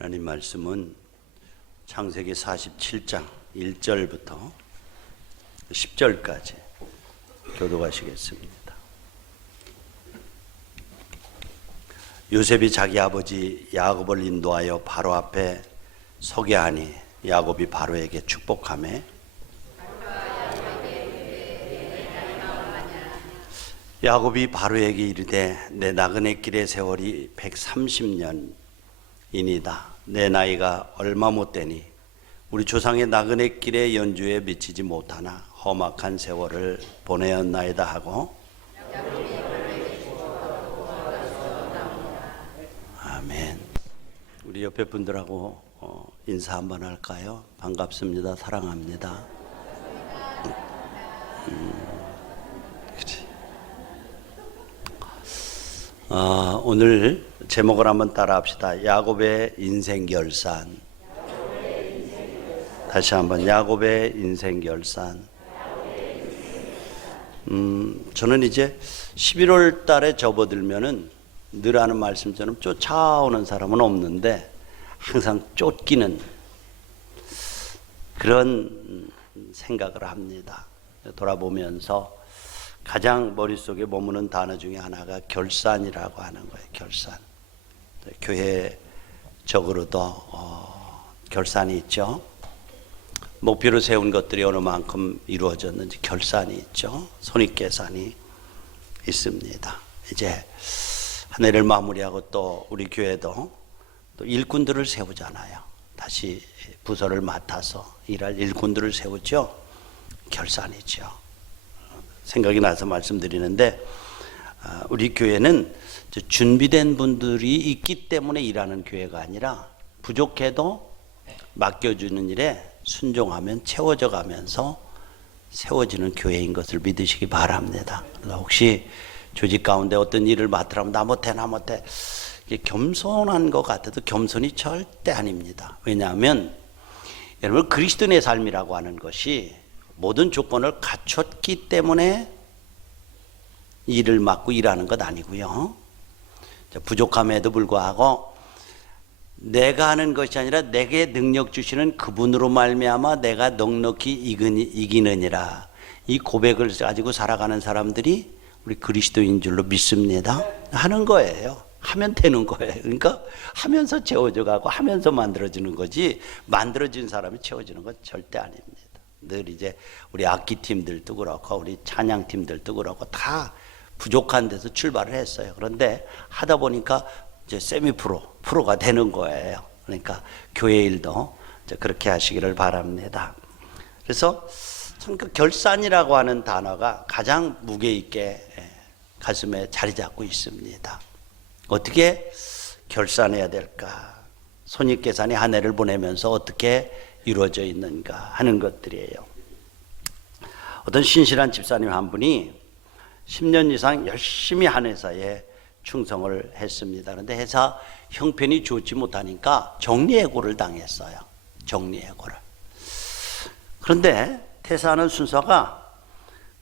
하나님 말씀은 창세기 47장 1절부터 10절까지 교독하시겠습니다. 요셉이 자기 아버지 야곱을 인도하여 바로 앞에 서게 하니 야곱이 바로에게 축복하며 야곱이 바로에게 이르되 내 나그네 길의 세월이 130년이니이다. 내 나이가 얼마 못되니 우리 조상의 나그네 길의 연주에 미치지 못하나 험악한 세월을 보내었나이다 하고 아멘. 우리 옆에 분들하고 인사 한번 할까요? 반갑습니다. 사랑합니다. 그치. 오늘 제목을 한번 따라 합시다. 야곱의 인생 결산. 다시 한번 야곱의 인생 결산. 저는 이제 11월 달에 접어들면은 늘 하는 말씀처럼 쫓아오는 사람은 없는데 항상 쫓기는 그런 생각을 합니다. 돌아보면서 가장 머릿속에 머무는 단어 중에 하나가 결산이라고 하는 거예요. 결산. 교회적으로도 결산이 있죠. 목표로 세운 것들이 어느 만큼 이루어졌는지 결산이 있죠. 손익계산이 있습니다. 이제 한 해를 마무리하고 또 우리 교회도 또 일꾼들을 세우잖아요. 다시 부서를 맡아서 일할 일꾼들을 세우죠. 결산이죠. 생각이 나서 말씀드리는데 우리 교회는 준비된 분들이 있기 때문에 일하는 교회가 아니라 부족해도 맡겨주는 일에 순종하면 채워져 가면서 세워지는 교회인 것을 믿으시기 바랍니다. 혹시 조직 가운데 어떤 일을 맡으라면 나 못해 이게 겸손한 것 같아도 겸손이 절대 아닙니다. 왜냐하면 여러분 그리스도인의 삶이라고 하는 것이 모든 조건을 갖췄기 때문에 일을 맡고 일하는 것 아니고요. 부족함에도 불구하고 내가 하는 것이 아니라 내게 능력 주시는 그분으로 말미암아 내가 넉넉히 이기느니라. 이 고백을 가지고 살아가는 사람들이 우리 그리스도인 줄로 믿습니다. 하는 거예요. 하면 되는 거예요. 그러니까 하면서 채워져 가고 하면서 만들어지는 거지 만들어진 사람이 채워지는 건 절대 아닙니다. 늘 이제 우리 악기팀들도 그렇고 우리 찬양팀들도 그렇고 다 부족한 데서 출발을 했어요. 그런데 하다 보니까 이제 프로가 되는 거예요. 그러니까 교회 일도 이제 그렇게 하시기를 바랍니다. 그래서 참 그 결산이라고 하는 단어가 가장 무게 있게 가슴에 자리 잡고 있습니다. 어떻게 결산해야 될까? 손익계산이 한 해를 보내면서 어떻게 이루어져 있는가 하는 것들이에요. 어떤 신실한 집사님 한 분이 10년 이상 열심히 한 회사에 충성을 했습니다. 그런데 회사 형편이 좋지 못하니까 정리해고를 당했어요. 정리해고를. 그런데 퇴사하는 순서가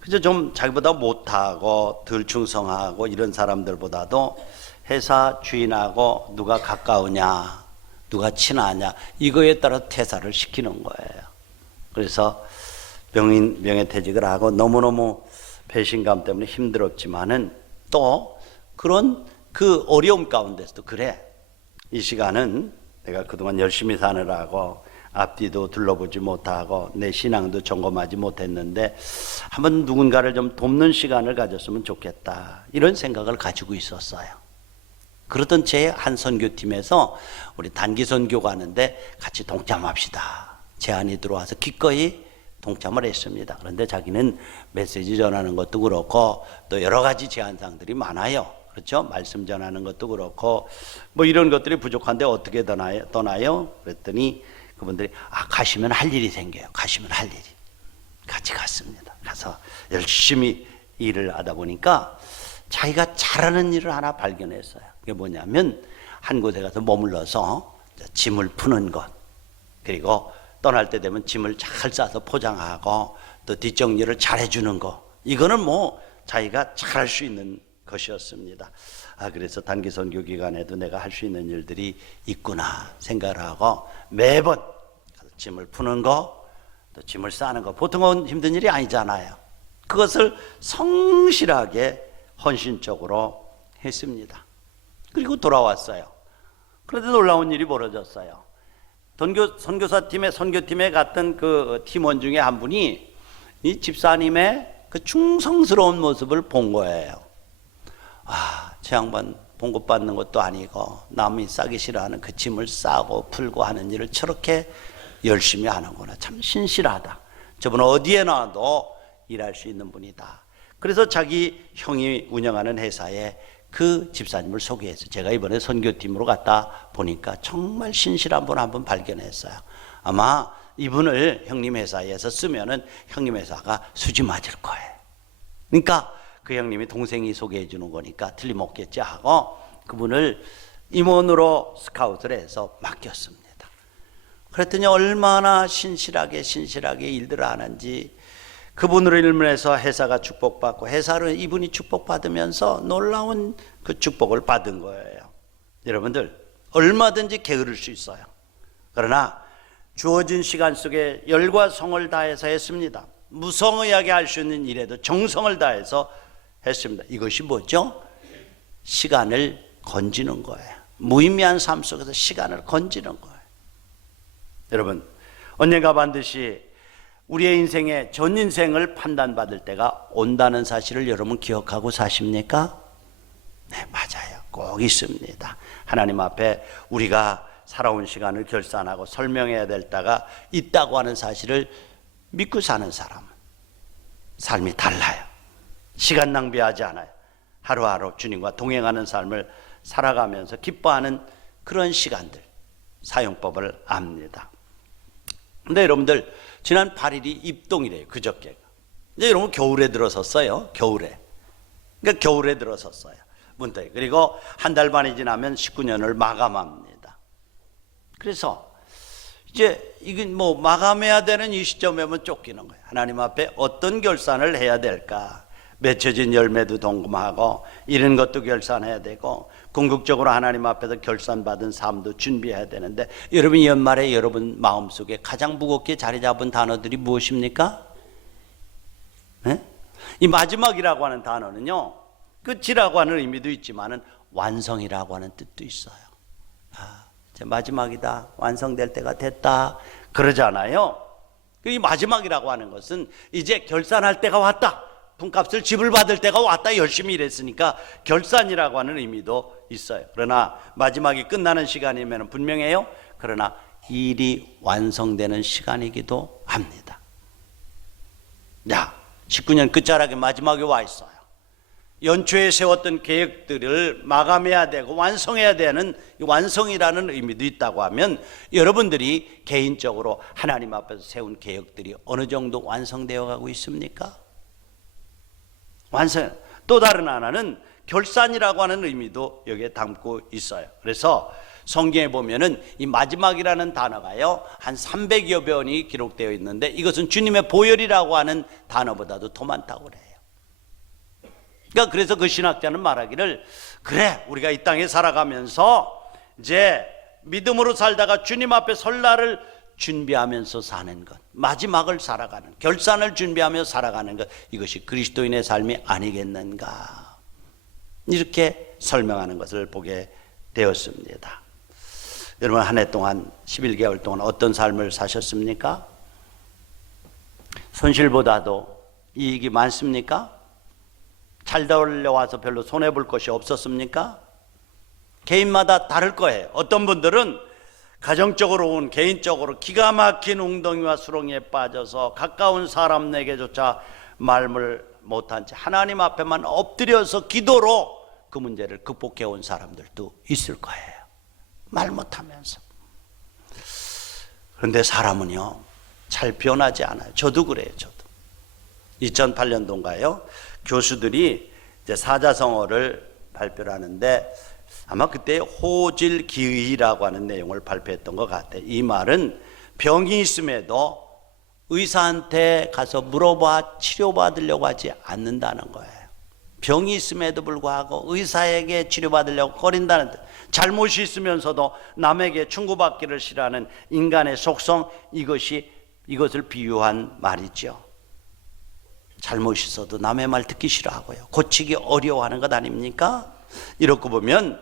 그저 좀 자기보다 못하고 덜 충성하고 이런 사람들보다도 회사 주인하고 누가 가까우냐 누가 친하냐 이거에 따라 퇴사를 시키는 거예요. 그래서 명예퇴직을 하고 너무너무 배신감 때문에 힘들었지만은 또 그런 그 어려움 가운데서도 그래 이 시간은 내가 그동안 열심히 사느라고 앞뒤도 둘러보지 못하고 내 신앙도 점검하지 못했는데 한번 누군가를 좀 돕는 시간을 가졌으면 좋겠다 이런 생각을 가지고 있었어요. 그러던 제 한 선교팀에서 우리 단기 선교 가는데 같이 동참합시다 제안이 들어와서 기꺼이 동참을 했습니다. 그런데 자기는 메시지 전하는 것도 그렇고 또 여러 가지 제안사항들이 많아요. 그렇죠? 말씀 전하는 것도 그렇고 뭐 이런 것들이 부족한데 어떻게 떠나요? 그랬더니 그분들이 가시면 할 일이 생겨요. 가시면 할 일이. 같이 갔습니다. 가서 열심히 일을 하다 보니까 자기가 잘하는 일을 하나 발견했어요. 그게 뭐냐면 한 곳에 가서 머물러서 짐을 푸는 것, 그리고 떠날 때 되면 짐을 잘 싸서 포장하고 또 뒷정리를 잘 해주는 거, 이거는 뭐 자기가 잘할 수 있는 것이었습니다. 그래서 단기 선교 기간에도 내가 할 수 있는 일들이 있구나 생각을 하고 매번 짐을 푸는 거, 또 짐을 싸는 거 보통은 힘든 일이 아니잖아요. 그것을 성실하게 헌신적으로 했습니다. 그리고 돌아왔어요. 그런데 놀라운 일이 벌어졌어요. 선교사팀의 선교팀에 갔던 그 팀원 중에 한 분이 이 집사님의 그 충성스러운 모습을 본 거예요. 제 양반 봉급받는 것도 아니고 남이 싸기 싫어하는 그 짐을 싸고 풀고 하는 일을 저렇게 열심히 하는구나. 참 신실하다. 저분은 어디에 나와도 일할 수 있는 분이다. 그래서 자기 형이 운영하는 회사에 그 집사님을 소개해서 제가 이번에 선교팀으로 갔다 보니까 정말 신실한 분 한 분 발견했어요. 아마 이분을 형님 회사에서 쓰면은 형님 회사가 수지 맞을 거예요. 그러니까 그 형님이 동생이 소개해 주는 거니까 틀림없겠지 하고 그분을 임원으로 스카웃을 해서 맡겼습니다. 그랬더니 얼마나 신실하게 일들을 하는지, 그분으로 일문해서 회사가 축복받고 회사로 이분이 축복받으면서 놀라운 그 축복을 받은 거예요. 여러분들 얼마든지 게으를 수 있어요. 그러나 주어진 시간 속에 열과 성을 다해서 했습니다. 무성의하게 할 수 있는 일에도 정성을 다해서 했습니다. 이것이 뭐죠? 시간을 건지는 거예요. 무의미한 삶 속에서 시간을 건지는 거예요. 여러분, 언젠가 반드시 우리의 인생의 전 인생을 판단받을 때가 온다는 사실을 여러분 기억하고 사십니까? 네, 맞아요. 꼭 있습니다. 하나님 앞에 우리가 살아온 시간을 결산하고 설명해야 될 때가 있다고 하는 사실을 믿고 사는 사람은 삶이 달라요. 시간 낭비하지 않아요. 하루하루 주님과 동행하는 삶을 살아가면서 기뻐하는 그런 시간들, 사용법을 압니다. 근데 여러분들 지난 8일이 입동이래요. 그저께가. 이제 여러분 겨울에 들어섰어요. 겨울에. 그러니까 겨울에 들어섰어요. 문득. 그리고 한 달 반이 지나면 19년을 마감합니다. 그래서 이제 이게 뭐 마감해야 되는 이 시점에만 쫓기는 거예요. 하나님 앞에 어떤 결산을 해야 될까? 맺혀진 열매도 동금하고 이런 것도 결산해야 되고 궁극적으로 하나님 앞에서 결산받은 삶도 준비해야 되는데, 여러분 연말에 여러분 마음속에 가장 무겁게 자리 잡은 단어들이 무엇입니까? 네? 이 마지막이라고 하는 단어는요, 끝이라고 하는 의미도 있지만은 완성이라고 하는 뜻도 있어요. 이제 마지막이다, 완성될 때가 됐다 그러잖아요. 이 마지막이라고 하는 것은 이제 결산할 때가 왔다, 돈값을 지불받을 때가 왔다, 열심히 일했으니까 결산이라고 하는 의미도 있어요. 그러나 마지막이 끝나는 시간이면 분명해요. 그러나 일이 완성되는 시간이기도 합니다. 19년 끝자락에 마지막에 와 있어요. 연초에 세웠던 계획들을 마감해야 되고 완성해야 되는 완성이라는 의미도 있다고 하면, 여러분들이 개인적으로 하나님 앞에서 세운 계획들이 어느 정도 완성되어 가고 있습니까? 완성. 또 다른 하나는 결산이라고 하는 의미도 여기에 담고 있어요. 그래서 성경에 보면은 이 마지막이라는 단어가요, 한 300여 번이 기록되어 있는데 이것은 주님의 보혈이라고 하는 단어보다도 더 많다고 그래요. 그러니까 그래서 그 신학자는 말하기를, 그래 우리가 이 땅에 살아가면서 이제 믿음으로 살다가 주님 앞에 설 날을 준비하면서 사는 것, 마지막을 살아가는, 결산을 준비하며 살아가는 것, 이것이 그리스도인의 삶이 아니겠는가, 이렇게 설명하는 것을 보게 되었습니다. 여러분 한 해 동안 11개월 동안 어떤 삶을 사셨습니까? 손실보다도 이익이 많습니까? 잘 달려와서 별로 손해볼 것이 없었습니까? 개인마다 다를 거예요. 어떤 분들은 가정적으로 온 개인적으로 기가 막힌 웅덩이와 수렁에 빠져서 가까운 사람에게조차 말을 못한 채 하나님 앞에만 엎드려서 기도로 그 문제를 극복해 온 사람들도 있을 거예요. 말 못하면서. 그런데 사람은요 잘 변하지 않아요. 저도 그래요. 저도 2008년도인가요? 교수들이 이제 사자성어를 발표를 하는데 아마 그때 호질기의라고 하는 내용을 발표했던 것 같아요. 이 말은 병이 있음에도 의사한테 가서 물어봐 치료받으려고 하지 않는다는 거예요. 병이 있음에도 불구하고 의사에게 치료받으려고 거린다는 듯, 잘못이 있으면서도 남에게 충고받기를 싫어하는 인간의 속성, 이것을 비유한 말이죠. 잘못이 있어도 남의 말 듣기 싫어하고요, 고치기 어려워하는 것 아닙니까? 이렇게 보면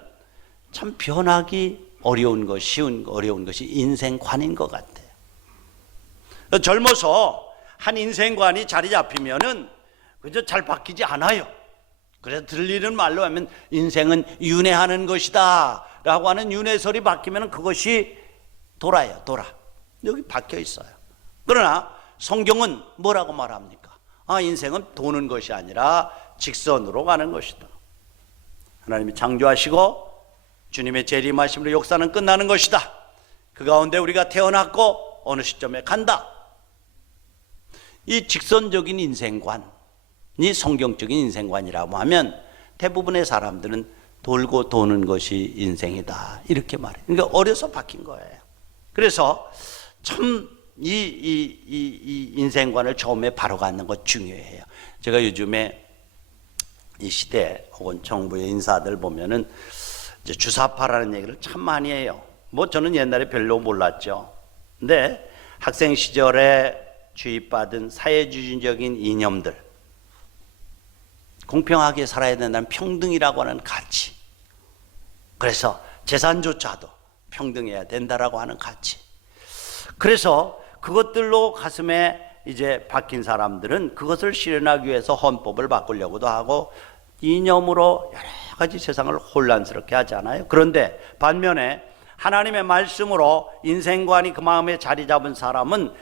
참 변하기 어려운 것이 인생관인 것 같아요. 젊어서 한 인생관이 자리 잡히면은 그저 잘 바뀌지 않아요. 그래서 들리는 말로 하면 인생은 윤회하는 것이다 라고 하는 윤회설이 바뀌면 그것이 돌아요. 여기 박혀 있어요. 그러나 성경은 뭐라고 말합니까? 인생은 도는 것이 아니라 직선으로 가는 것이다. 하나님이 창조하시고 주님의 재림하심으로 역사는 끝나는 것이다. 그 가운데 우리가 태어났고 어느 시점에 간다. 이 직선적인 인생관이 성경적인 인생관이라고 하면 대부분의 사람들은 돌고 도는 것이 인생이다 이렇게 말해요. 그러니까 어려서 바뀐 거예요. 그래서 참 이 인생관을 처음에 바로 갖는 것 중요해요. 제가 요즘에 이 시대 혹은 정부의 인사들 보면은 이제 주사파라는 얘기를 참 많이 해요. 저는 옛날에 별로 몰랐죠. 근데 학생 시절에 주입받은 사회주의적인 이념들, 공평하게 살아야 된다는 평등이라고 하는 가치, 그래서 재산조차도 평등해야 된다라고 하는 가치, 그래서 그것들로 가슴에 이제 박힌 사람들은 그것을 실현하기 위해서 헌법을 바꾸려고도 하고 이념으로 여러 가지 세상을 혼란스럽게 하잖아요. 그런데 반면에 하나님의 말씀으로 인생관이 그 마음에 자리 잡은 사람은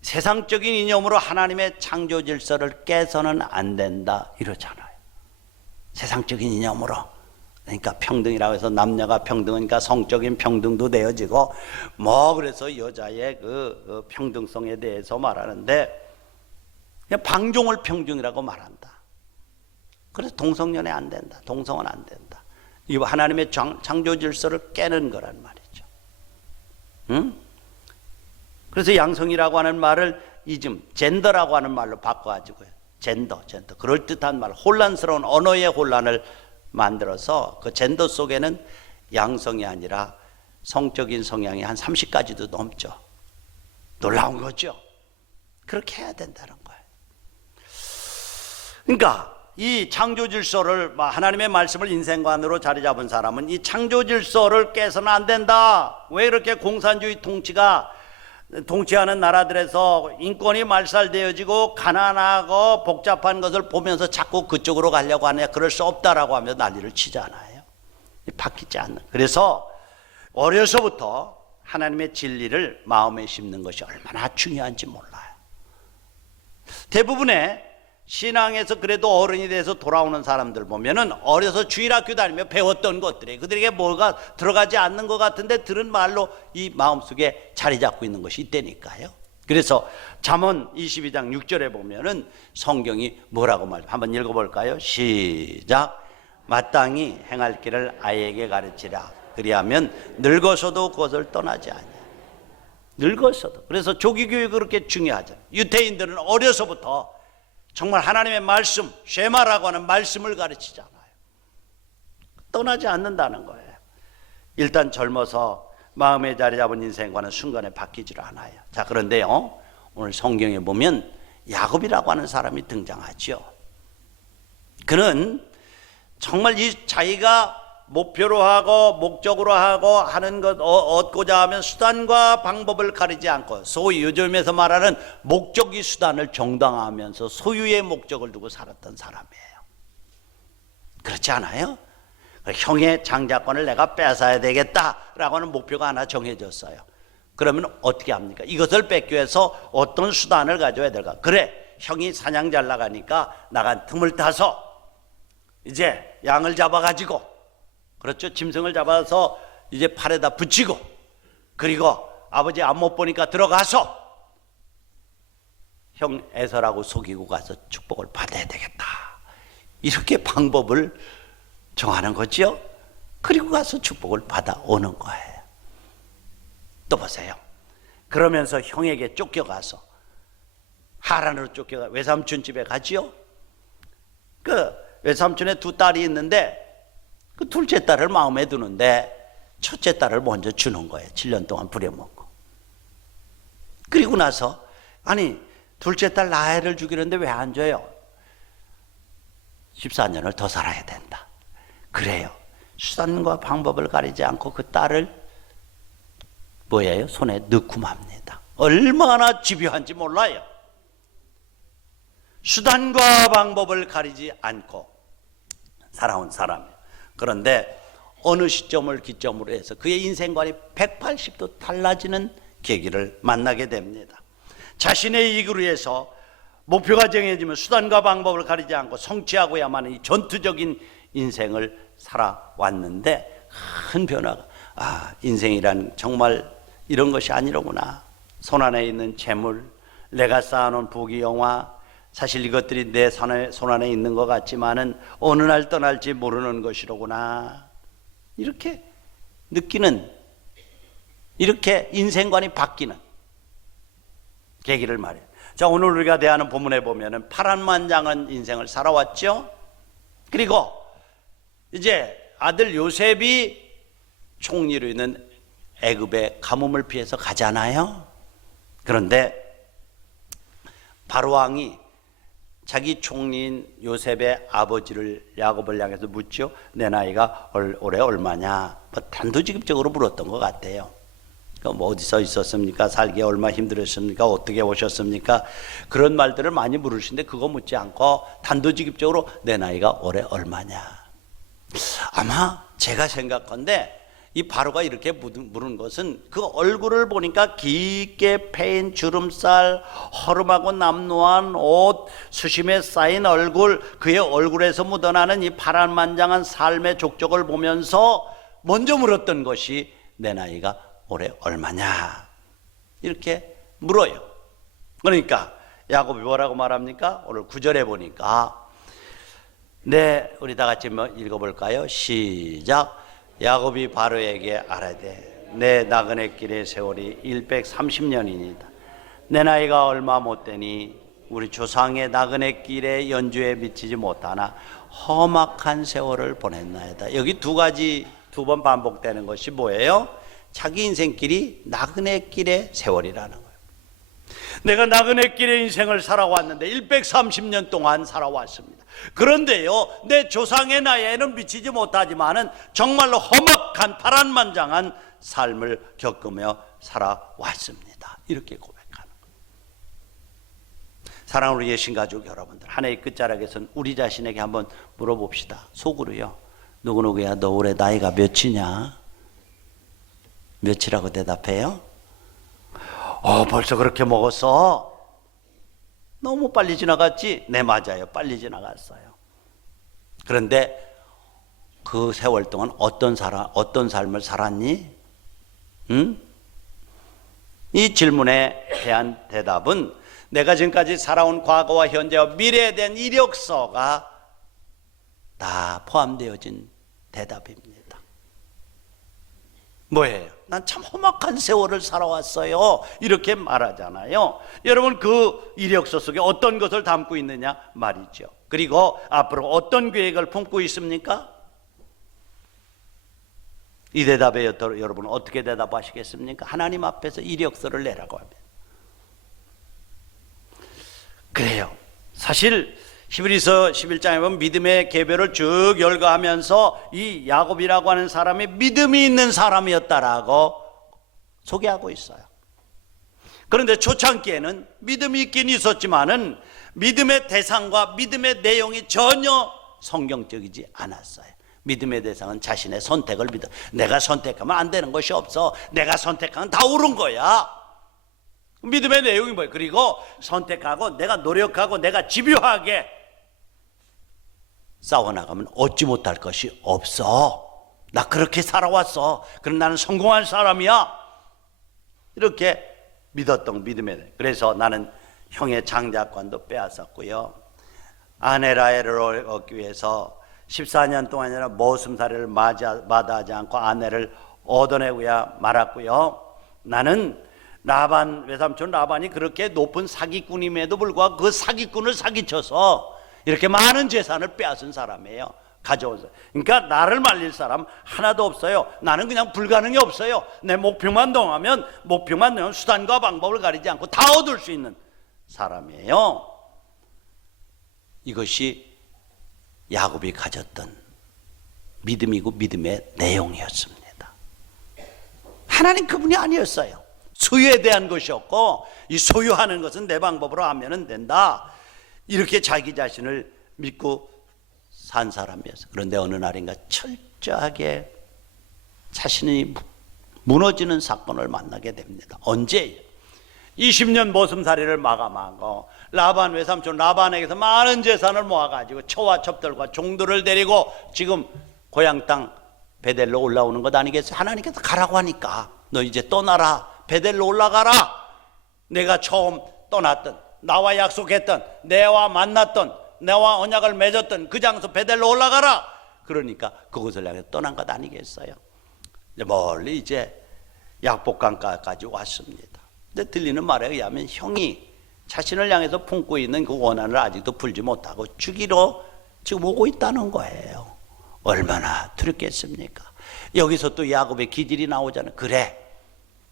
세상적인 이념으로 하나님의 창조 질서를 깨서는 안 된다 이러잖아요. 세상적인 이념으로, 그러니까 평등이라고 해서 남녀가 평등하니까 성적인 평등도 되어지고 그래서 여자의 그 평등성에 대해서 말하는데 그냥 방종을 평등이라고 말한다. 그래서 동성연애 안 된다, 동성은 안 된다. 이거 하나님의 창조 질서를 깨는 거란 말이죠. 그래서 양성이라고 하는 말을 젠더라고 하는 말로 바꿔가지고요. 젠더. 그럴듯한 말, 혼란스러운 언어의 혼란을 만들어서 그 젠더 속에는 양성이 아니라 성적인 성향이 한 30가지도 넘죠. 놀라운 거죠. 그렇게 해야 된다는 거예요. 그러니까 이 창조 질서를, 하나님의 말씀을 인생관으로 자리 잡은 사람은 이 창조 질서를 깨서는 안 된다. 왜 이렇게 공산주의 통치하는 나라들에서 인권이 말살되어지고 가난하고 복잡한 것을 보면서 자꾸 그쪽으로 가려고 하느냐, 그럴 수 없다라고 하며 난리를 치잖아요. 바뀌지 않는. 그래서 어려서부터 하나님의 진리를 마음에 심는 것이 얼마나 중요한지 몰라요. 대부분의 신앙에서 그래도 어른이 돼서 돌아오는 사람들 보면은 어려서 주일학교 다니며 배웠던 것들이 그들에게 뭐가 들어가지 않는 것 같은데 들은 말로 이 마음속에 자리 잡고 있는 것이 있다니까요. 그래서 잠언 22장 6절에 보면은 성경이 뭐라고 말해요? 한번 읽어볼까요? 시작. 마땅히 행할 길을 아이에게 가르치라. 그리하면 늙어서도 그것을 떠나지 않냐. 늙어서도. 그래서 조기교육이 그렇게 중요하잖아요. 유대인들은 어려서부터 정말 하나님의 말씀, 쉐마라고 하는 말씀을 가르치잖아요. 떠나지 않는다는 거예요. 일단 젊어서 마음에 자리 잡은 인생과는 순간에 바뀌질 않아요. 자, 그런데요, 오늘 성경에 보면 야곱이라고 하는 사람이 등장하죠. 그는 정말 이 자기가 목표로 하고 목적으로 하고 하는 것 얻고자 하면 수단과 방법을 가리지 않고 소위 요즘에서 말하는 목적이 수단을 정당화하면서 소유의 목적을 두고 살았던 사람이에요. 그렇지 않아요? 형의 장자권을 내가 뺏어야 되겠다라고 하는 목표가 하나 정해졌어요. 그러면 어떻게 합니까? 이것을 뺏기 위해서 어떤 수단을 가져야 될까? 그래, 형이 사냥 잘 나가니까 나간 틈을 타서 이제 양을 잡아가지고, 그렇죠, 짐승을 잡아서 이제 팔에다 붙이고, 그리고 아버지 안 못 보니까 들어가서 형 에서라고 속이고 가서 축복을 받아야 되겠다, 이렇게 방법을 정하는 거죠. 그리고 가서 축복을 받아오는 거예요. 또 보세요. 그러면서 형에게 쫓겨가서 하란으로 쫓겨가 외삼촌 집에 가지요. 그 외삼촌의 두 딸이 있는데 그 둘째 딸을 마음에 두는데 첫째 딸을 먼저 주는 거예요. 7년 동안 부려먹고. 그리고 나서 아니 둘째 딸 나이를 주기로는데 왜 안 줘요? 14년을 더 살아야 된다. 그래요. 수단과 방법을 가리지 않고 그 딸을 뭐예요? 손에 넣고 맙니다. 얼마나 집요한지 몰라요. 수단과 방법을 가리지 않고 살아온 사람이에요. 그런데 어느 시점을 기점으로 해서 그의 인생관이 180도 달라지는 계기를 만나게 됩니다. 자신의 이익을 위해서 목표가 정해지면 수단과 방법을 가리지 않고 성취하고야만 이 전투적인 인생을 살아왔는데 큰 변화가 인생이란 정말 이런 것이 아니로구나. 손안에 있는 재물, 내가 쌓아놓은 부귀영화, 사실 이것들이 내 손 안에 있는 것 같지만은 어느 날 떠날지 모르는 것이로구나. 이렇게 느끼는, 이렇게 인생관이 바뀌는 계기를 말해요. 자, 오늘 우리가 대하는 본문에 보면은 파란만장한 인생을 살아왔죠. 그리고 이제 아들 요셉이 총리로 있는 애굽의 가뭄을 피해서 가잖아요. 그런데 바로 왕이 자기 총리인 요셉의 아버지를 야곱을 향해서 묻죠. 내 나이가 올해 얼마냐? 뭐 단도직입적으로 물었던 것 같아요. 뭐 어디서 있었습니까? 살기에 얼마 힘들었습니까? 어떻게 오셨습니까? 그런 말들을 많이 물으시는데 그거 묻지 않고 단도직입적으로 내 나이가 올해 얼마냐? 아마 제가 생각건데 이 바로가 이렇게 물은 것은 그 얼굴을 보니까 깊게 패인 주름살, 허름하고 남루한 옷, 수심에 쌓인 얼굴, 그의 얼굴에서 묻어나는 이 파란만장한 삶의 족적을 보면서 먼저 물었던 것이 내 나이가 올해 얼마냐? 이렇게 물어요. 그러니까 야곱이 뭐라고 말합니까? 오늘 9절에 보니까 우리 다 같이 읽어볼까요? 시작. 야곱이 바로에게 아뢰되 내 나그네 길의 세월이 130년이니이다. 내 나이가 얼마 못되니 우리 조상의 나그네 길에 연주에 미치지 못하나 험악한 세월을 보냈나이다. 여기 두 번 반복되는 것이 뭐예요? 자기 인생길이 나그네 길의 세월이라는 거예요. 내가 나그네 길의 인생을 살아왔는데 130년 동안 살아왔습니다. 그런데요, 내 조상의 나이에는 미치지 못하지만은 정말로 험악한 파란만장한 삶을 겪으며 살아왔습니다. 이렇게 고백하는 거예요. 사랑하는 우리 예신가족 여러분들, 한 해의 끝자락에서는 우리 자신에게 한번 물어봅시다. 속으로요. 누구누구야, 너 올해 나이가 몇이냐? 몇이라고 대답해요? 벌써 그렇게 먹었어? 너무 빨리 지나갔지? 네, 맞아요. 빨리 지나갔어요. 그런데 그 세월 동안 어떤 삶을 살았니? 응? 이 질문에 대한 대답은 내가 지금까지 살아온 과거와 현재와 미래에 대한 이력서가 다 포함되어진 대답입니다. 뭐예요? 난 참 험악한 세월을 살아왔어요. 이렇게 말하잖아요. 여러분, 그 이력서 속에 어떤 것을 담고 있느냐 말이죠. 그리고 앞으로 어떤 계획을 품고 있습니까? 이 대답에 여러분 어떻게 대답하시겠습니까? 하나님 앞에서 이력서를 내라고 합니다. 그래요. 사실 히브리서 11장에 보면 믿음의 계별을 쭉 열거하면서 이 야곱이라고 하는 사람이 믿음이 있는 사람이었다라고 소개하고 있어요. 그런데 초창기에는 믿음이 있긴 있었지만은 믿음의 대상과 믿음의 내용이 전혀 성경적이지 않았어요. 믿음의 대상은 자신의 선택을 믿어. 내가 선택하면 안 되는 것이 없어. 내가 선택하면 다 옳은 거야. 믿음의 내용이 뭐예요? 그리고 선택하고 내가 노력하고 내가 집요하게 싸워나가면 얻지 못할 것이 없어. 나 그렇게 살아왔어. 그럼 나는 성공한 사람이야. 이렇게 믿었던 믿음의 내용. 그래서 나는 형의 장자권도 빼앗았고요. 아내 라헬을 얻기 위해서 14년 동안이나 모순살이를 마다하지 않고 아내를 얻어내고야 말았고요. 나는 외삼촌 라반이 그렇게 높은 사기꾼임에도 불구하고 그 사기꾼을 사기쳐서 이렇게 많은 재산을 빼앗은 사람이에요. 가져온 사람. 그러니까 나를 말릴 사람 하나도 없어요. 나는 그냥 불가능이 없어요. 내 목표만 동하면 수단과 방법을 가리지 않고 다 얻을 수 있는 사람이에요. 이것이 야곱이 가졌던 믿음이고 믿음의 내용이었습니다. 하나님 그분이 아니었어요. 소유에 대한 것이었고, 이 소유하는 것은 내 방법으로 하면 된다, 이렇게 자기 자신을 믿고 산 사람이었어요. 그런데 어느 날인가 철저하게 자신이 무너지는 사건을 만나게 됩니다. 언제예요? 20년 모슴살이를 마감하고 라반 외삼촌 라반에게서 많은 재산을 모아가지고 처와 첩들과 종들을 데리고 지금 고향 땅 베델로 올라오는 것 아니겠어요? 하나님께서 가라고 하니까 너 이제 떠나라, 베델로 올라가라. 내가 처음 떠났던, 나와 약속했던, 내와 만났던, 내와 언약을 맺었던 그 장소 베델로 올라가라. 그러니까 그곳을 향해 떠난 것 아니겠어요? 멀리 이제 약복강가까지 왔습니다. 근데 들리는 말에 의하면 형이 자신을 향해서 품고 있는 그 원한을 아직도 풀지 못하고 죽이러 지금 오고 있다는 거예요. 얼마나 두렵겠습니까? 여기서 또 야곱의 기질이 나오잖아요. 그래,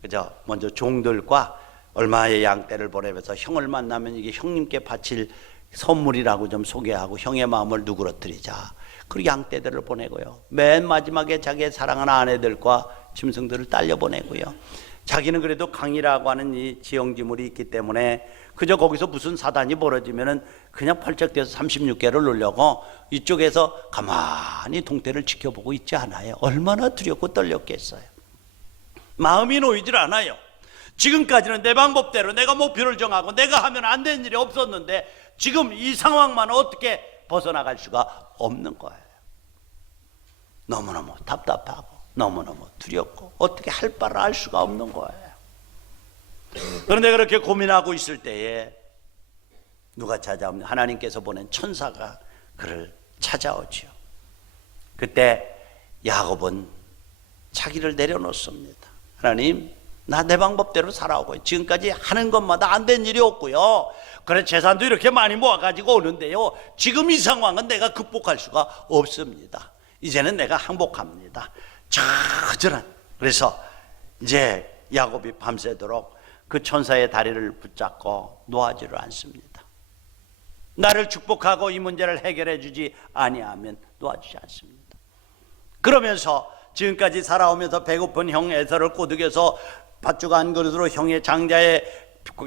그죠? 먼저 종들과 얼마의 양떼를 보내면서 형을 만나면 이게 형님께 바칠 선물이라고 좀 소개하고 형의 마음을 누그러뜨리자. 그리고 양떼들을 보내고요. 맨 마지막에 자기의 사랑하는 아내들과 짐승들을 딸려 보내고요. 자기는 그래도 강이라고 하는 이 지형지물이 있기 때문에 그저 거기서 무슨 사단이 벌어지면은 그냥 펄쩍대서 36개를 놓으려고 이쪽에서 가만히 동태를 지켜보고 있지 않아요. 얼마나 두렵고 떨렸겠어요. 마음이 놓이질 않아요. 지금까지는 내 방법대로 내가 목표를 정하고 내가 하면 안 되는 일이 없었는데 지금 이 상황만 어떻게 벗어나갈 수가 없는 거예요. 너무너무 답답하고 너무너무 두렵고 어떻게 할 바를 알 수가 없는 거예요. 그런데 그렇게 고민하고 있을 때에 누가 찾아오면 하나님께서 보낸 천사가 그를 찾아오지요. 그때 야곱은 자기를 내려놓습니다. 하나님, 나 내 방법대로 살아오고 지금까지 하는 것마다 안 된 일이 없고요. 그래 재산도 이렇게 많이 모아가지고 오는데요. 지금 이 상황은 내가 극복할 수가 없습니다. 이제는 내가 항복합니다. 저절한. 그래서 이제 야곱이 밤새도록 그 천사의 다리를 붙잡고 놓아지를 않습니다. 나를 축복하고 이 문제를 해결해 주지 아니하면 놓아주지 않습니다. 그러면서 지금까지 살아오면서 배고픈 형 에서를 꼬드겨서 팥죽 한 그릇으로 형의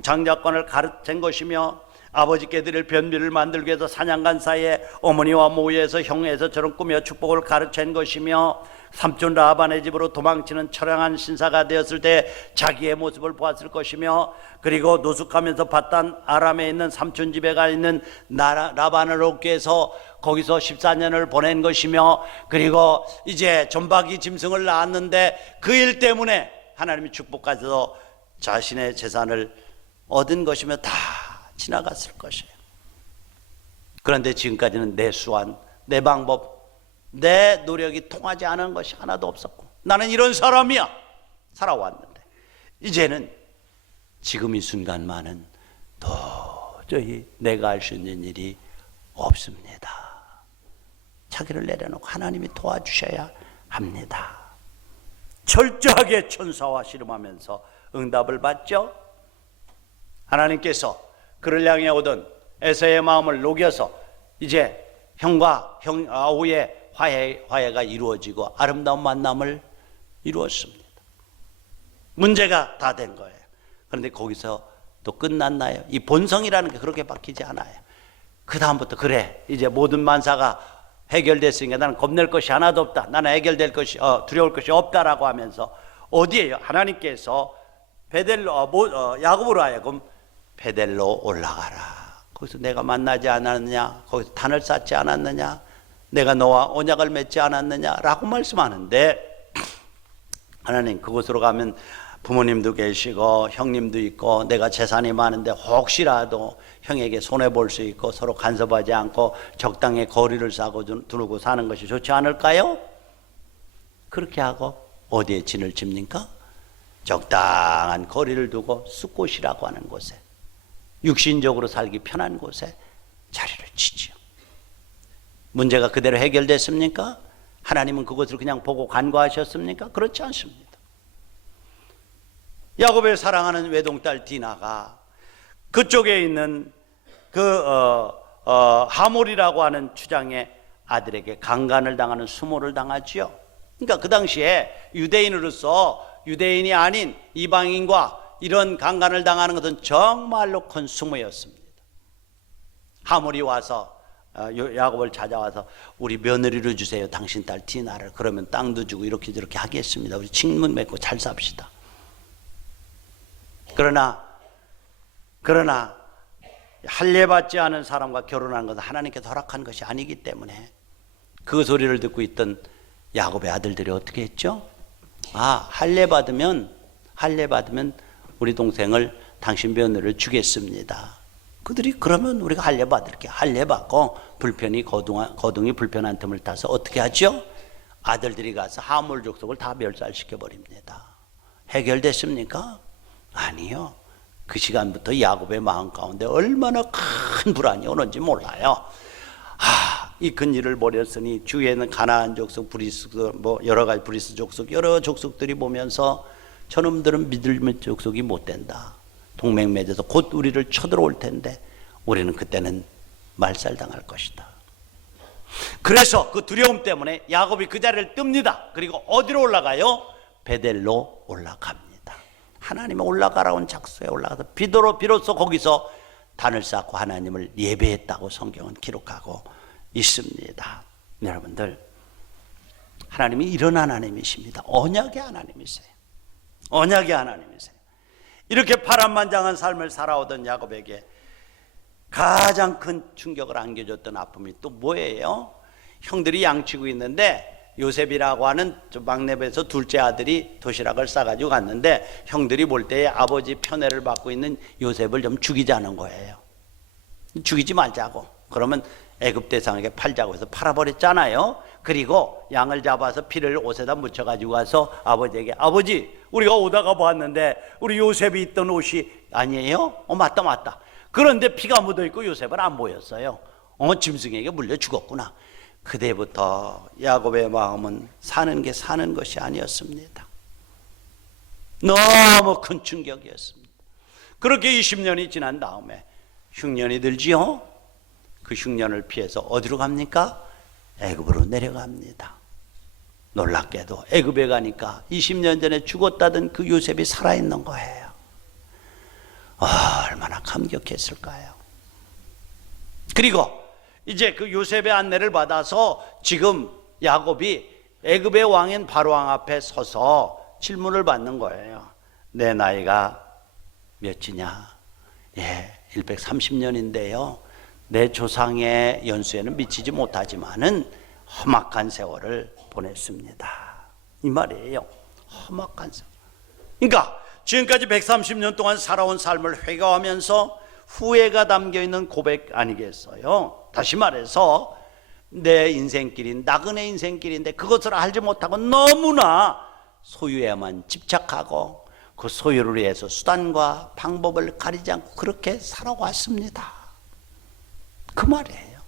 장자권을 가르친 것이며 아버지께 드릴 변비를 만들기 위해서 사냥간 사이에 어머니와 모유에서 형 에서처럼 꾸며 축복을 가르친 것이며 삼촌 라반의 집으로 도망치는 처량한 신사가 되었을 때 자기의 모습을 보았을 것이며 그리고 노숙하면서 바단 아람에 있는 삼촌 집에 가 있는 라반을 얻게 해서 거기서 14년을 보낸 것이며 그리고 이제 전박이 짐승을 낳았는데 그 일 때문에 하나님이 축복하셔서 자신의 재산을 얻은 것이며 다 지나갔을 것이에요. 그런데 지금까지는 내 수완, 내 방법, 내 노력이 통하지 않은 것이 하나도 없었고 나는 이런 사람이야 살아왔는데 이제는 지금 이 순간만은 도저히 내가 할 수 있는 일이 없습니다. 자기를 내려놓고 하나님이 도와주셔야 합니다. 철저하게 천사와 씨름하면서 응답을 받죠. 하나님께서 그를 향해 오던 에서의 마음을 녹여서 이제 형과 형 아우의 화해가 이루어지고 아름다운 만남을 이루었습니다. 문제가 다 된 거예요. 그런데 거기서 또 끝났나요? 이 본성이라는 게 그렇게 바뀌지 않아요. 그 다음부터 그래 이제 모든 만사가 해결됐으니까 나는 겁낼 것이 하나도 없다. 나는 해결될 것이 두려울 것이 없다라고 하면서 어디에요? 하나님께서 야곱으로 하여금 베델로 올라가라. 거기서 내가 만나지 않았느냐? 거기서 단을 쌓지 않았느냐? 내가 너와 언약을 맺지 않았느냐라고 말씀하는데 하나님 그곳으로 가면 부모님도 계시고 형님도 있고 내가 재산이 많은데 혹시라도 형에게 손해볼 수 있고 서로 간섭하지 않고 적당히 거리를 싸고 두르고 사는 것이 좋지 않을까요? 그렇게 하고 어디에 진을 칩니까? 적당한 거리를 두고 숲곳이라고 하는 곳에 육신적으로 살기 편한 곳에 자리를 치죠. 문제가 그대로 해결됐습니까? 하나님은 그것을 그냥 보고 간과하셨습니까? 그렇지 않습니다. 야곱의 사랑하는 외동딸 디나가 그쪽에 있는 하몰이라고 하는 추장의 아들에게 강간을 당하는 수모를 당하지요. 그러니까 그 당시에 유대인으로서 유대인이 아닌 이방인과 이런 강간을 당하는 것은 정말로 큰 수모였습니다. 하몰이 와서 야곱을 찾아와서 우리 며느리를 주세요. 당신 딸 디나를. 그러면 땅도 주고 이렇게 저렇게 하겠습니다. 우리 친문 맺고 잘 삽시다. 그러나 할례받지 않은 사람과 결혼하는 것은 하나님께서 허락한 것이 아니기 때문에 그 소리를 듣고 있던 야곱의 아들들이 어떻게 했죠? 할례받으면 우리 동생을 당신 며느리를 주겠습니다. 그들이 그러면 우리가 할례받을게. 할례받고 거둥이 불편한 틈을 타서 어떻게 하죠? 아들들이 가서 하몰 족속을 다 멸살시켜 버립니다. 해결됐습니까? 아니요. 그 시간부터 야곱의 마음 가운데 얼마나 큰 불안이 오는지 몰라요. 이 근일을 버렸으니 주위에는 가나안 족속, 브리스, 여러 가지 브리스 족속, 여러 족속들이 보면서 저놈들은 믿을 족속이 못 된다. 동맹 맺어서 곧 우리를 쳐들어올 텐데 우리는 그때는 말살당할 것이다. 그래서 그 두려움 때문에 야곱이 그 자리를 뜹니다. 그리고 어디로 올라가요? 베델로 올라갑니다. 하나님의 올라가라고 한 장소에 올라가서 비로소 거기서 단을 쌓고 하나님을 예배했다고 성경은 기록하고 있습니다. 여러분들, 하나님이 이런 하나님이십니다. 언약의 하나님이세요. 언약의 하나님이세요. 이렇게 파란만장한 삶을 살아오던 야곱에게 가장 큰 충격을 안겨줬던 아픔이 또 뭐예요? 형들이 양치고 있는데 요셉이라고 하는 막내배에서 둘째 아들이 도시락을 싸가지고 갔는데 형들이 볼 때에 아버지 편애를 받고 있는 요셉을 좀 죽이자는 거예요. 죽이지 말자고. 그러면 애굽 대상에게 팔자고 해서 팔아버렸잖아요. 그리고 양을 잡아서 피를 옷에다 묻혀가지고 가서 아버지에게, 아버지 우리가 오다가 봤는데 우리 요셉이 있던 옷이 아니에요? 맞다. 그런데 피가 묻어있고 요셉은 안 보였어요. 짐승에게 물려 죽었구나. 그때부터 야곱의 마음은 사는 것이 아니었습니다. 너무 큰 충격이었습니다. 그렇게 20년이 지난 다음에 흉년이 들지요. 그 흉년을 피해서 어디로 갑니까? 애굽으로 내려갑니다. 놀랍게도 애굽에 가니까 20년 전에 죽었다던 그 요셉이 살아있는 거예요. 얼마나 감격했을까요? 그리고 이제 그 요셉의 안내를 받아서 지금 야곱이 애굽의 왕인 바로왕 앞에 서서 질문을 받는 거예요. 내 나이가 몇이냐? 130년인데요. 내 조상의 연수에는 미치지 못하지만은 험악한 세월을 보냈습니다. 이 말이에요. 험악한 세월. 그러니까 지금까지 130년 동안 살아온 삶을 회고하면서 후회가 담겨있는 고백 아니겠어요? 다시 말해서 내 인생길인 나그네 인생길인데 그것을 알지 못하고 너무나 소유에만 집착하고 그 소유를 위해서 수단과 방법을 가리지 않고 그렇게 살아왔습니다. 그 말이에요.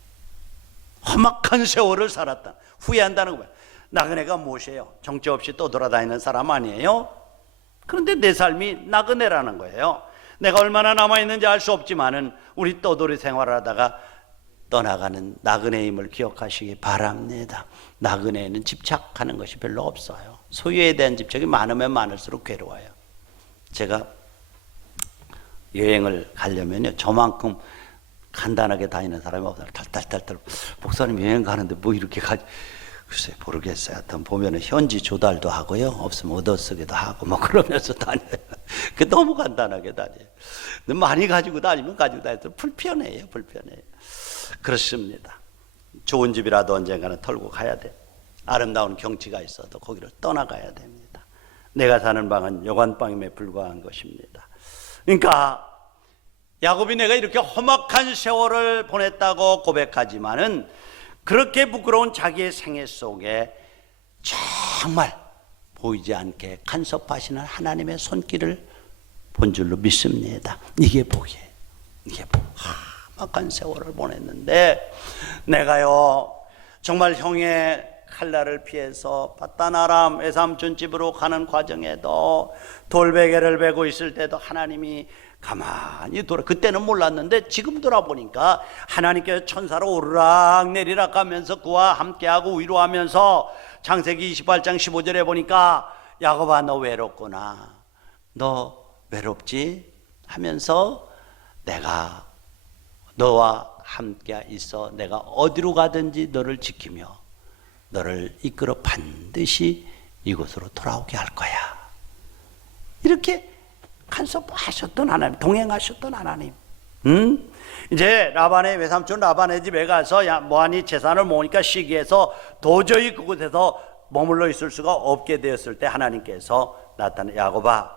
험악한 세월을 살았다. 후회한다는 거예요. 나그네가 무엇이에요? 정체 없이 떠돌아다니는 사람 아니에요? 그런데 내 삶이 나그네라는 거예요. 내가 얼마나 남아있는지 알 수 없지만은 우리 떠돌이 생활을 하다가 떠나가는 나그네임을 기억하시기 바랍니다. 나그네는 집착하는 것이 별로 없어요. 소유에 대한 집착이 많으면 많을수록 괴로워요. 제가 여행을 가려면요, 저만큼 간단하게 다니는 사람이 없어요. 탈탈탈탈 목사님 여행 가는데 뭐 이렇게 가지? 글쎄 모르겠어요. 하여튼 보면은 현지 조달도 하고요, 없으면 얻어쓰기도 하고 뭐 그러면서 다녀요. 그 너무 간단하게 다녀요. 많이 가지고 다니면 가지고 다녀도 불편해요. 그렇습니다. 좋은 집이라도 언젠가는 털고 가야 돼. 아름다운 경치가 있어도 거기를 떠나가야 됩니다. 내가 사는 방은 여관방임에 불과한 것입니다. 그러니까 야곱이 내가 이렇게 험악한 세월을 보냈다고 고백하지만은 그렇게 부끄러운 자기의 생애 속에 정말 보이지 않게 간섭하시는 하나님의 손길을 본 줄로 믿습니다. 이게 복이에요. 이게 복. 험악한 세월을 보냈는데 내가요 정말 형의 칼날을 피해서 바단 아람 외삼촌 집으로 가는 과정에도 돌베개를 베고 있을 때도 하나님이 가만히 그때는 몰랐는데 지금 돌아보니까 하나님께서 천사로 오르락 내리락 하면서 그와 함께하고 위로하면서 창세기 28장 15절에 보니까 야곱아 너 외롭구나, 너 외롭지 하면서 내가 너와 함께 있어 내가 어디로 가든지 너를 지키며 너를 이끌어 반드시 이곳으로 돌아오게 할 거야. 이렇게 간섭하셨던 하나님, 동행하셨던 하나님. 이제 라반의 외삼촌 라반의 집에 가서 모하니 재산을 모으니까 시기해서 도저히 그곳에서 머물러 있을 수가 없게 되었을 때 하나님께서 나타나 야곱아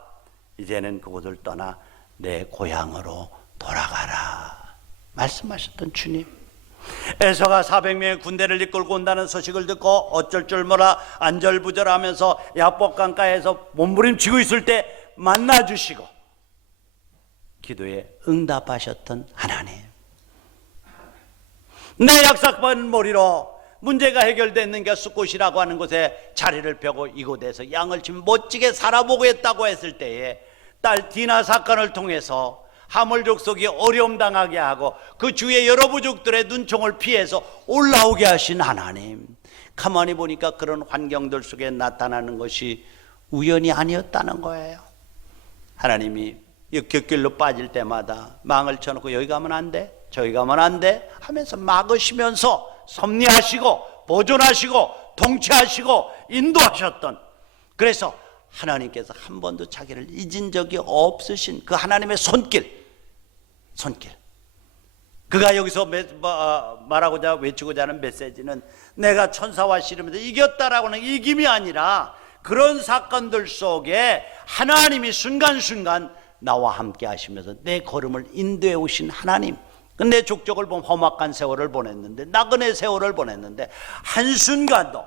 이제는 그곳을 떠나 내 고향으로 돌아가라 말씀하셨던 주님. 에서가 400명의 군대를 이끌고 온다는 소식을 듣고 어쩔 줄 몰라 안절부절하면서 야복강가에서 몸부림치고 있을 때 만나주시고 기도에 응답하셨던 하나님. 내 약삭한 머리로 문제가 해결됐는가 숫곳이라고 하는 곳에 자리를 펴고 이곳에서 양을 치면 멋지게 살아보겠다고 했을 때에 딸 디나 사건을 통해서 하물 족속이 어려움 당하게 하고 그 주위의 여러 부족들의 눈총을 피해서 올라오게 하신 하나님. 가만히 보니까 그런 환경들 속에 나타나는 것이 우연이 아니었다는 거예요. 하나님이 곁길로 빠질 때마다 망을 쳐놓고 여기 가면 안 돼, 저기 가면 안 돼 하면서 막으시면서 섭리하시고 보존하시고 통치하시고 인도하셨던, 그래서 하나님께서 한 번도 자기를 잊은 적이 없으신 그 하나님의 손길. 그가 여기서 말하고자 외치고자 하는 메시지는 내가 천사와 씨름에서 이겼다라고 하는 이김이 아니라 그런 사건들 속에 하나님이 순간순간 나와 함께 하시면서 내 걸음을 인도해 오신 하나님. 내 족적을 보면 험악한 세월을 보냈는데, 나그네 세월을 보냈는데 한순간도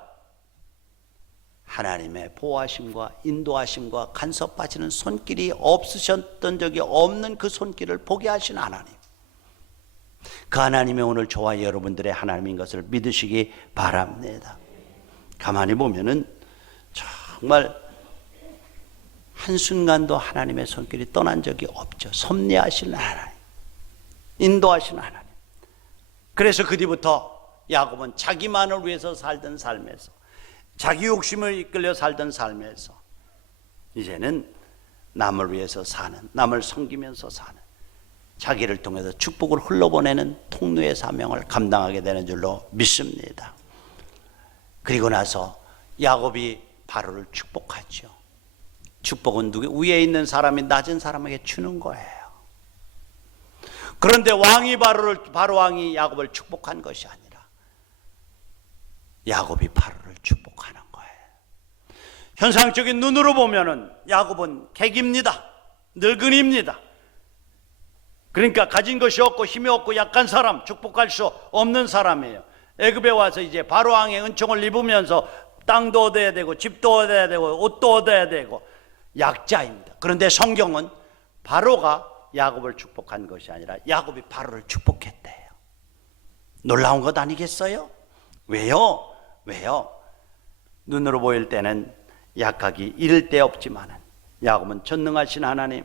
하나님의 보호하심과 인도하심과 간섭하시는 손길이 없으셨던 적이 없는 그 손길을 보게 하신 하나님. 그 하나님이 오늘 저와 여러분들의 하나님인 것을 믿으시기 바랍니다. 가만히 보면은 정말 한순간도 하나님의 손길이 떠난 적이 없죠. 섭리하시는 하나님, 인도하시는 하나님. 그래서 그 뒤부터 야곱은 자기만을 위해서 살던 삶에서, 자기 욕심을 이끌려 살던 삶에서 이제는 남을 위해서 사는, 남을 섬기면서 사는, 자기를 통해서 축복을 흘러보내는 통로의 사명을 감당하게 되는 줄로 믿습니다. 그리고 나서 야곱이 바로를 축복하죠. 축복은 위에 있는 사람이 낮은 사람에게 주는 거예요. 그런데 바로 왕이 야곱을 축복한 것이 아니라 야곱이 바로를 축복하는 거예요. 현상적인 눈으로 보면은 야곱은 객입니다. 늙은이입니다. 그러니까 가진 것이 없고 힘이 없고 약한 사람, 축복할 수 없는 사람이에요. 애굽에 와서 이제 바로 왕의 은총을 입으면서 땅도 얻어야 되고 집도 얻어야 되고 옷도 얻어야 되고 약자입니다. 그런데 성경은 바로가 야곱을 축복한 것이 아니라 야곱이 바로를 축복했대요. 놀라운 것 아니겠어요? 왜요? 눈으로 보일 때는 약하기 이를 데 없지만은 야곱은 전능하신 하나님,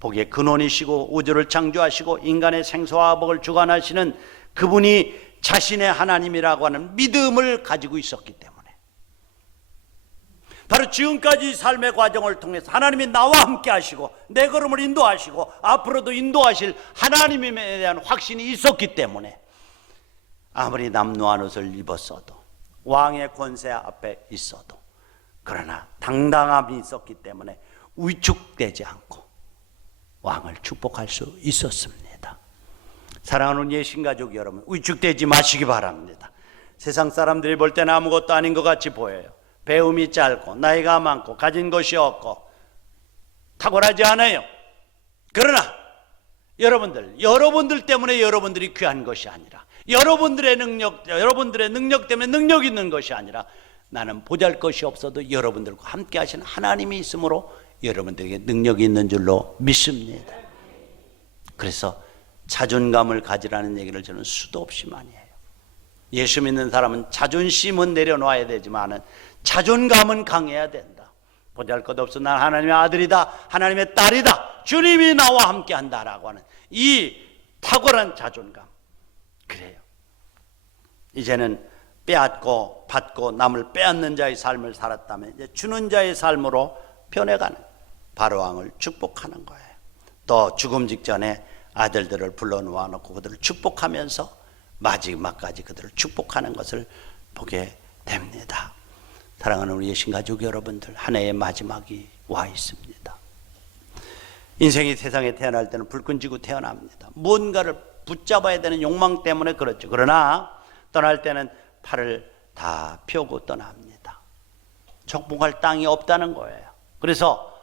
복의 근원이시고 우주를 창조하시고 인간의 생사와 복을 주관하시는 그분이 자신의 하나님이라고 하는 믿음을 가지고 있었기 때문에, 바로 지금까지 삶의 과정을 통해서 하나님이 나와 함께 하시고 내 걸음을 인도하시고 앞으로도 인도하실 하나님에 대한 확신이 있었기 때문에 아무리 남루한 옷을 입었어도 왕의 권세 앞에 있어도 그러나 당당함이 있었기 때문에 위축되지 않고 왕을 축복할 수 있었습니다. 사랑하는 예신가족 여러분, 위축되지 마시기 바랍니다. 세상 사람들이 볼 때는 아무것도 아닌 것 같이 보여요. 배움이 짧고 나이가 많고 가진 것이 없고 탁월하지 않아요. 그러나 여러분들 때문에 여러분들이 귀한 것이 아니라 여러분들의 능력 때문에 능력 있는 것이 아니라 나는 보잘것이 없어도 여러분들과 함께 하시는 하나님이 있으므로 여러분들에게 능력이 있는 줄로 믿습니다. 그래서 자존감을 가지라는 얘기를 저는 수도 없이 많이 해요. 예수 믿는 사람은 자존심은 내려놔야 되지만은 자존감은 강해야 된다. 보잘것없어 난 하나님의 아들이다, 하나님의 딸이다, 주님이 나와 함께 한다라고 하는 이 탁월한 자존감. 그래요. 이제는 빼앗고 받고 남을 빼앗는 자의 삶을 살았다면 이제 주는 자의 삶으로 변해가는 바로왕을 축복하는 거예요. 또 죽음 직전에 아들들을 불러 놓아놓고 그들을 축복하면서 마지막까지 그들을 축복하는 것을 보게 됩니다. 사랑하는 우리 예신가족 여러분들, 한 해의 마지막이 와 있습니다. 인생이 세상에 태어날 때는 불끈 쥐고 태어납니다. 뭔가를 붙잡아야 되는 욕망 때문에 그렇죠. 그러나 떠날 때는 팔을 다 펴고 떠납니다. 정복할 땅이 없다는 거예요. 그래서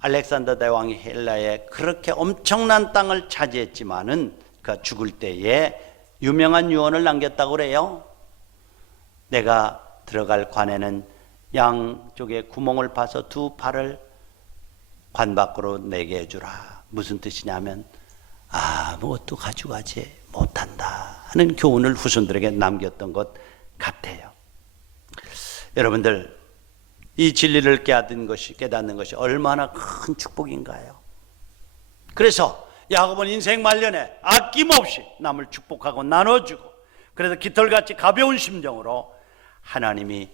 알렉산더 대왕이 헬라에 그렇게 엄청난 땅을 차지했지만은 그 죽을 때에 유명한 유언을 남겼다고 그래요. 내가 들어갈 관에는 양쪽에 구멍을 파서 두 팔을 관 밖으로 내게 해주라. 무슨 뜻이냐면 아무것도 가져가지 못한다 하는 교훈을 후손들에게 남겼던 것 같아요. 여러분들, 이 진리를 깨닫는 것이 얼마나 큰 축복인가요? 그래서 야곱은 인생 말년에 아낌없이 남을 축복하고 나눠주고, 그래서 깃털같이 가벼운 심정으로 하나님이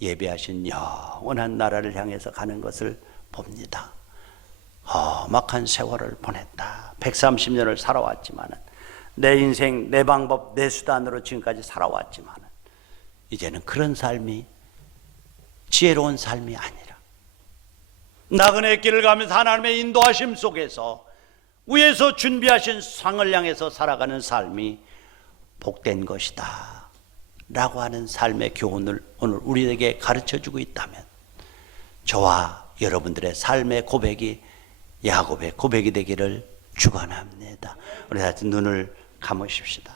예비하신 영원한 나라를 향해서 가는 것을 봅니다. 험악한 세월을 보냈다. 130년을 살아왔지만 내 인생, 내 방법, 내 수단으로 지금까지 살아왔지만 이제는 그런 삶이 지혜로운 삶이 아니라 나그네 길을 가면서 하나님의 인도하심 속에서 위에서 준비하신 상을 향해서 살아가는 삶이 복된 것이다 라고 하는 삶의 교훈을 오늘 우리에게 가르쳐주고 있다면, 저와 여러분들의 삶의 고백이 야곱의 고백이 되기를 축원합니다. 우리 다시 눈을 감으십시다.